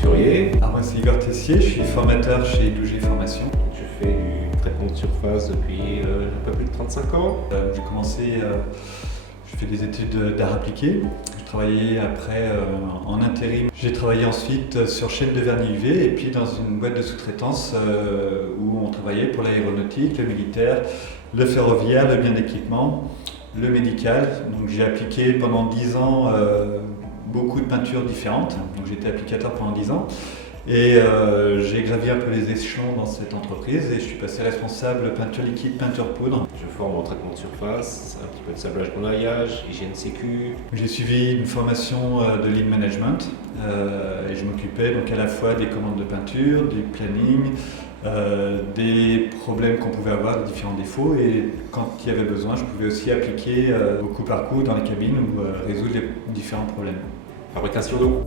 couturier. Alors moi c'est Igor Tessier, je suis formateur chez Douget Formation. Je fais du traitement de surface depuis un peu plus de 35 ans. J'ai commencé, je fais des études d'art appliqué. Je travaillais après en intérim. J'ai travaillé ensuite sur chaîne de vernis UV et puis dans une boîte de sous-traitance où on travaillait pour l'aéronautique, le militaire, le ferroviaire, le bien d'équipement, le médical. Donc j'ai appliqué pendant 10 ans beaucoup de peintures différentes. Donc j'ai été applicateur pendant 10 ans. Et j'ai gravi un peu les échelons dans cette entreprise et je suis passé responsable peinture liquide, peinture poudre. Je forme en traitement de surface, un petit peu de sablage coloriage, hygiène sécu. J'ai suivi une formation de lean management et je m'occupais donc à la fois des commandes de peinture, du planning, des problèmes qu'on pouvait avoir, des différents défauts, et quand il y avait besoin, je pouvais aussi appliquer au coup par coup dans les cabines ou résoudre les différents problèmes. Fabrication d'eau.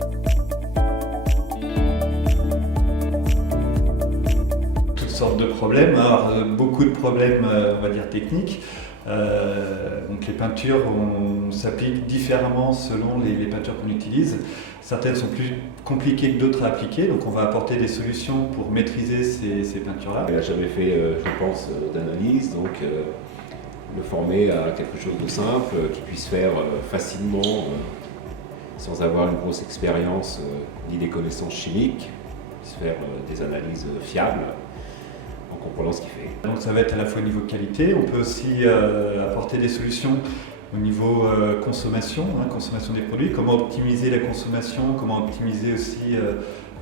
Sortes de problèmes, alors beaucoup de problèmes on va dire techniques. Donc les peintures s'appliquent différemment selon les peintures qu'on utilise. Certaines sont plus compliquées que d'autres à appliquer, donc on va apporter des solutions pour maîtriser ces peintures-là. Il n'a jamais fait, je pense, d'analyse, donc le former à quelque chose de simple, qu'il puisse faire facilement, sans avoir une grosse expérience ni des connaissances chimiques, puisse faire des analyses fiables, en comprenant ce qu'il fait. Donc ça va être à la fois au niveau qualité, on peut aussi apporter des solutions au niveau consommation, consommation des produits, comment optimiser la consommation, comment optimiser aussi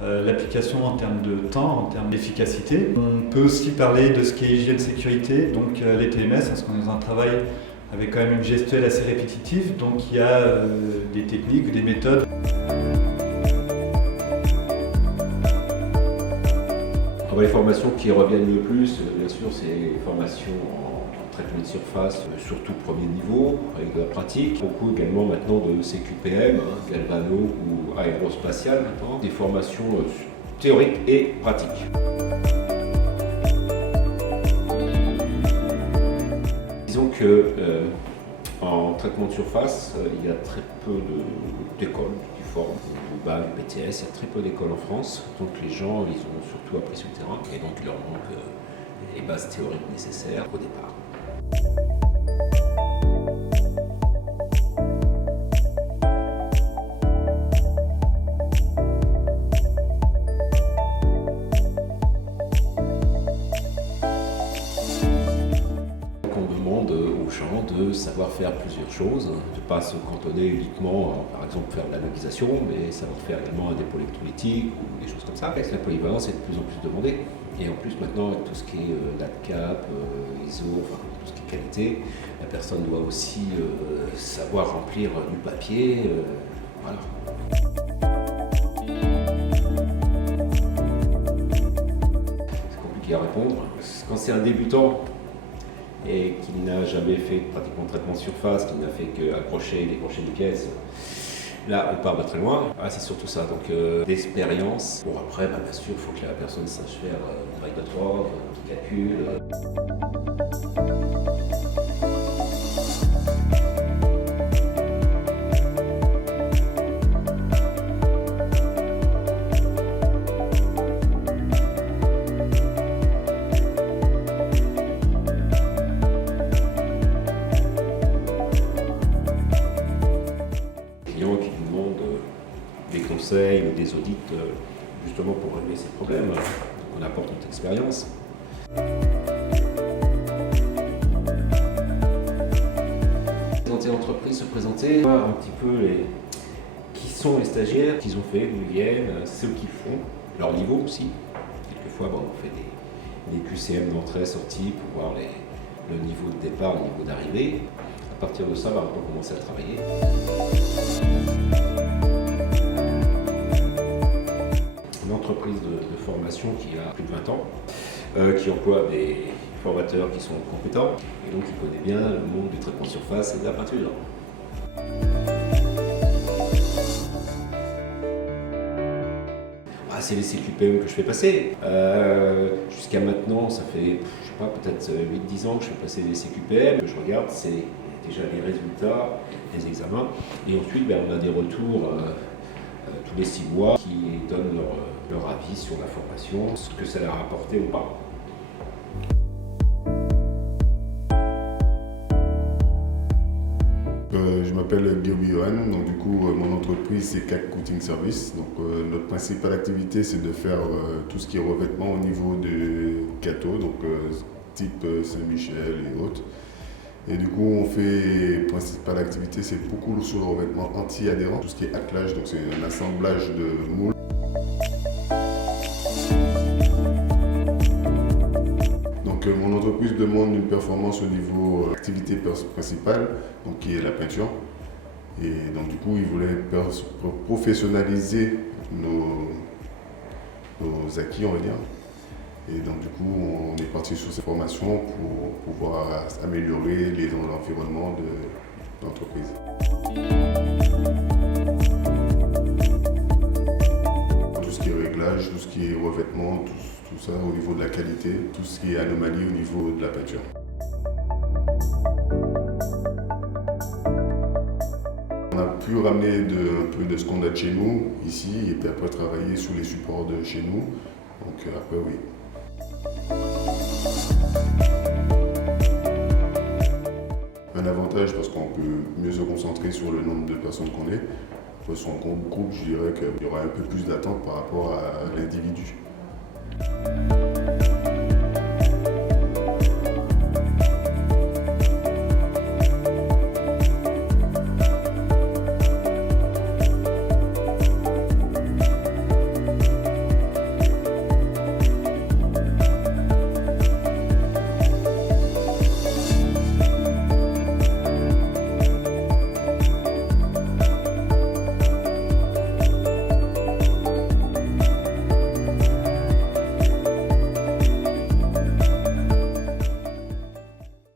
l'application en termes de temps, en termes d'efficacité. On peut aussi parler de ce qui est hygiène sécurité, donc les TMS, parce qu'on est dans un travail avec quand même une gestuelle assez répétitive, donc il y a des techniques ou des méthodes. Les formations qui reviennent le plus, bien sûr, c'est les formations en traitement de surface, surtout premier niveau, avec de la pratique. Beaucoup également maintenant de CQPM, galvano ou aérospatial maintenant. Des formations théoriques et pratiques. Disons que en traitement de surface, il y a très peu d'écoles qui forment. Du BAC, du BTS, il y a très peu d'écoles en France. Donc les gens, ils ont surtout appris sur le terrain. Et donc il leur manque les bases théoriques nécessaires au départ. De savoir faire plusieurs choses, de ne pas se cantonner uniquement, par exemple, faire de l'anodisation, mais savoir faire également un dépôt électrolytique ou des choses comme ça. Avec la polyvalence est de plus en plus demandée. Et en plus, maintenant, avec tout ce qui est NADCAP, ISO, enfin, tout ce qui est qualité, la personne doit aussi savoir remplir du papier. Voilà. C'est compliqué à répondre. Quand c'est un débutant, et qui n'a jamais fait pratiquement de traitement de surface, qui n'a fait qu'accrocher, décrocher des pièces, là on part de très loin. Ah, c'est surtout ça, donc d'expérience. Bon après, bien sûr, il faut que la personne sache faire une règle de 3, qui calcule. Qui nous demandent des conseils ou des audits justement pour régler ces problèmes. On apporte notre expérience. Présenter l'entreprise, se présenter, voir un petit peu qui sont les stagiaires, qu'ils ont fait, d'où ils viennent, ce qu'ils font, leur niveau aussi. Quelquefois, on fait des QCM d'entrée-sortie pour voir le niveau de départ, le niveau d'arrivée. À partir de ça, on peut commencer à travailler. Une entreprise de formation qui a plus de 20 ans, qui emploie des formateurs qui sont compétents et donc qui connaît bien le monde du traitement de surface et de la peinture. C'est les CQPM que je fais passer. Jusqu'à maintenant, ça fait, je sais pas, peut-être 8-10 ans que je fais passer des CQPM. Ce que je regarde, c'est déjà les résultats des examens. Et ensuite, on a des retours tous les 6 mois qui donnent leur avis sur la formation, ce que ça leur a apporté ou pas. Je m'appelle Guillaume Johan, donc du coup mon entreprise c'est CAC Coating Service. Donc notre principale activité c'est de faire tout ce qui est revêtement au niveau de gâteaux, donc type Saint-Michel et autres. Et du coup on fait, principale activité c'est beaucoup sur le revêtement anti-adhérent, tout ce qui est attelage, donc c'est un assemblage de moules. Donc mon entreprise demande une performance au niveau activité principale, donc qui est la peinture. Et donc du coup, ils voulaient professionnaliser nos acquis, on va dire. Et donc du coup, on est parti sur ces formations pour pouvoir améliorer l'environnement de l'entreprise. Tout ce qui est réglage, tout ce qui est revêtement, tout ça au niveau de la qualité, tout ce qui est anomalie au niveau de la peinture. On a pu ramener un peu de ce qu'on a de chez nous ici et puis après travailler sur les supports de chez nous. Donc après oui. Un avantage parce qu'on peut mieux se concentrer sur le nombre de personnes qu'on est. Sur un groupe, je dirais qu'il y aura un peu plus d'attente par rapport à l'individu.